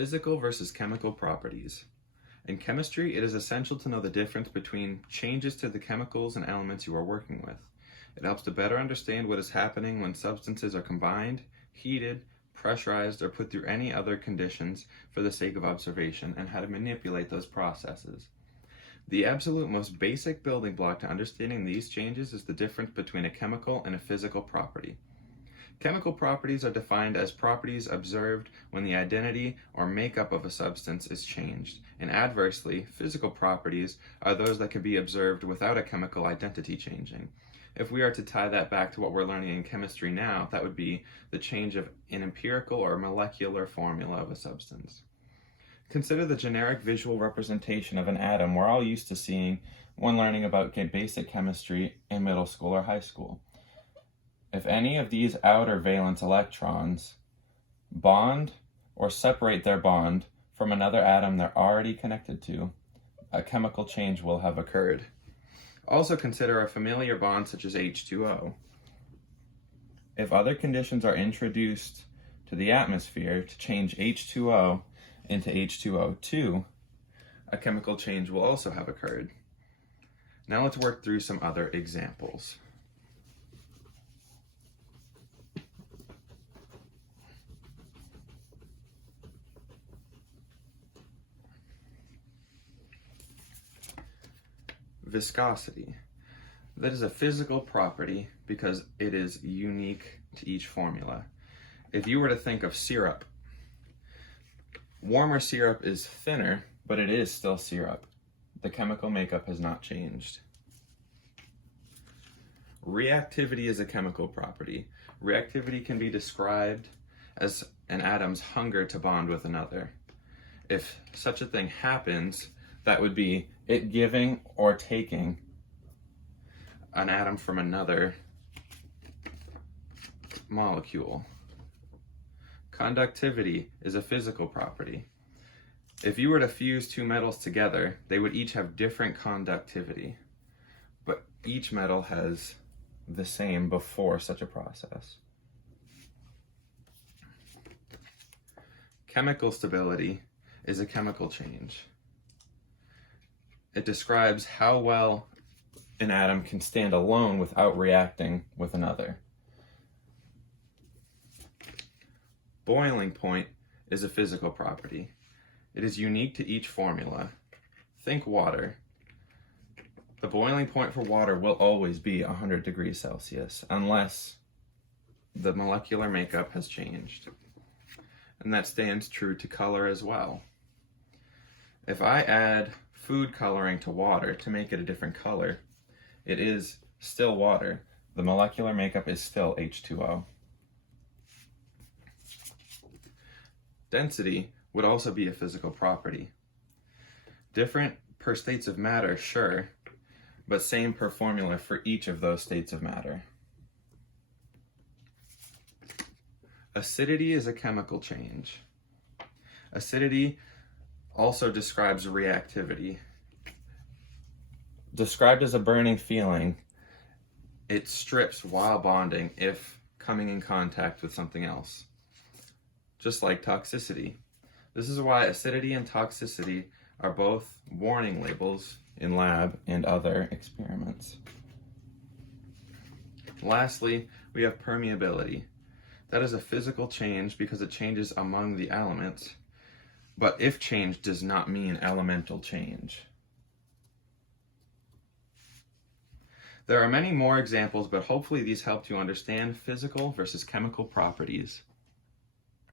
Physical versus chemical properties. In chemistry, it is essential to know the difference between changes to the chemicals and elements you are working with. It helps to better understand what is happening when substances are combined, heated, pressurized, or put through any other conditions for the sake of observation, and how to manipulate those processes. The absolute most basic building block to understanding these changes is the difference between a chemical and a physical property. Chemical properties are defined as properties observed when the identity or makeup of a substance is changed, and adversely, physical properties are those that can be observed without a chemical identity changing. If we are to tie that back to what we're learning in chemistry now, that would be the change of an empirical or molecular formula of a substance. Consider the generic visual representation of an atom we're all used to seeing when learning about basic chemistry in middle school or high school. If any of these outer valence electrons bond or separate their bond from another atom they're already connected to, a chemical change will have occurred. Also consider a familiar bond such as H2O. If other conditions are introduced to the atmosphere to change H2O into H2O2, a chemical change will also have occurred. Now let's work through some other examples. Viscosity. That is a physical property because it is unique to each formula. If you were to think of syrup, warmer syrup is thinner, but it is still syrup. The chemical makeup has not changed. Reactivity is a chemical property. Reactivity can be described as an atom's hunger to bond with another. If such a thing happens, that would be it giving or taking an atom from another molecule. Conductivity is a physical property. If you were to fuse two metals together, they would each have different conductivity, but each metal has the same before such a process. Chemical stability is a chemical change. It describes how well an atom can stand alone without reacting with another. Boiling point is a physical property. It is unique to each formula. Think water. The boiling point for water will always be 100 degrees Celsius unless the molecular makeup has changed. And that stands true to color as well. If I add food coloring to water to make it a different color, it is still water. The molecular makeup is still H2O. Density would also be a physical property. Different per states of matter, sure, but same per formula for each of those states of matter. Acidity is a chemical change. Acidity also describes reactivity. Described as a burning feeling, it strips while bonding if coming in contact with something else. Just like toxicity. This is why acidity and toxicity are both warning labels in lab and other experiments. Lastly, we have permeability. That is a physical change because it changes among the elements, but if change does not mean elemental change. There are many more examples, but hopefully these help you understand physical versus chemical properties.